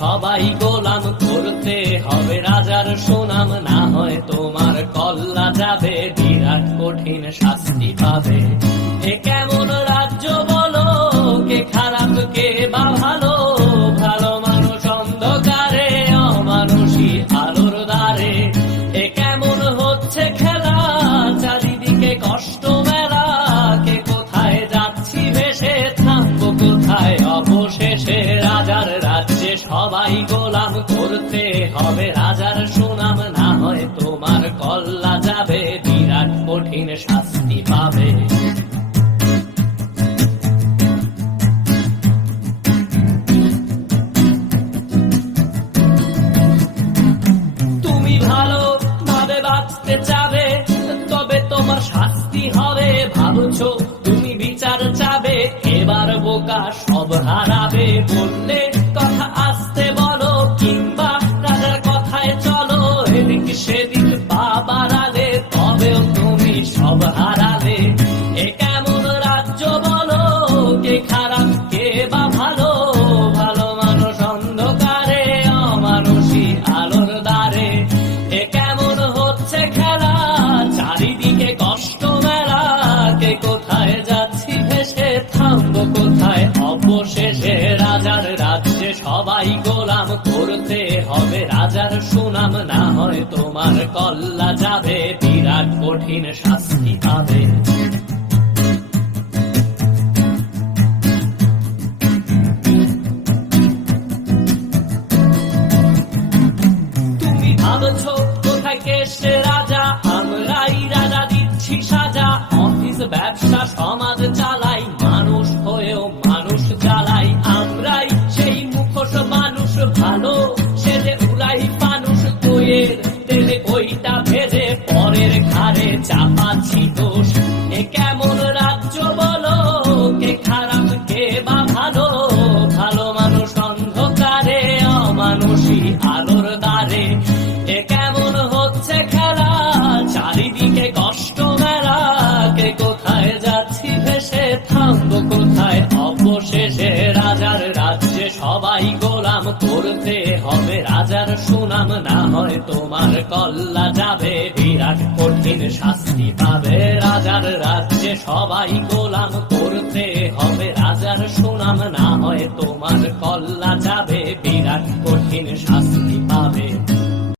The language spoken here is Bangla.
সবাই গোলাম, করতে হবে রাজার সুনাম, না হয় তোমার কল্লা যাবে, বিরাট কঠিন শাস্তি পাবে। এ কেমন রাজ্য বলো, কে খারাপ কে বা ভালো, ভালো মানুষ অন্ধকারে, অমানুষী আলোর দ্বারে। এ কেমন হচ্ছে খেলা, চারিদিকে কষ্ট মেলা, কে কোথায় যাচ্ছি ভেসে, থামবো কোথায় অবশেষে। রাজার রাজ্যে সবাই গোলাম, করতে হবে রাজার সুনাম, না হয় তোমার কল্লা যাবে, বিরাট কঠিন শাস্তি পাবে। তুমি ভালো ভাবে বাঁচতে চাবে, তবে তোমার শাস্তি হবে। ভাবছো তুমি বিচার চাবে, এবার বোকা সব হারাবে। বললে কথা আসতে বলো, কিংবা রাজার কথায় চলো, এদিক সেদিক পা বাড়ালে, তবেও তুমি সব হারালে। এ কেমন রাজ্য বলো, কে খারাপ কে বা ভালো, ভালো মানুষ অন্ধকারে, অমানুষী আলোর দ্বারে। এ কেমন হচ্ছে খেলা, চারিদিকে কষ্ট মেলা, কে কোথায় যাচ্ছি ভেসে, থামবো কোথায় অবশেষে। রাজার রাজ্যে সবাই গোলাম, করতে হবে রাজার সুনাম, না হয় তোমার কল্লা যাবে, বিরাট কঠিন শাস্তি পাবে। তুমি ভাবছো কোথায় কেসে রাজা, আমরাই রাজা দিচ্ছি সাজা। অফিস ব্যবসা সমাজ চালাই, মানুষ হয়েও মানুষ জ্বালাই। আমরাই সেই মুখোশ মানুষ ভালো, সেজে উড়াই মানুষ দইয়ের তেলে, ওইটা ভেজে পরের ঘাড়ে চাপাচ্ছি দোষ। এ কেমন রাজ্য বলো, কে খারাপ কে বা ভালো, ভালো মানুষ অন্ধকারে, অমানুষী আলোর দ্বারে। এ কেমন হচ্ছে খেলা, চারিদিকে কষ্ট মেলা, কে কোথায় যাচ্ছি ভেসে, থামবো কোথায় অবশেষে। রাজার রাজ্যে সবাই গোলাম, করতে হবে রাজার সুনাম, না হয় তোমার কল্লা যাবে, বিরাট কঠিন শাস্তি পাবে। রাজার রাজ্যে সবাই গোলাম, করতে হবে রাজার সুনাম, না হয় তোমার কল্লা যাবে, বিরাট কঠিন শাস্তি পাবে।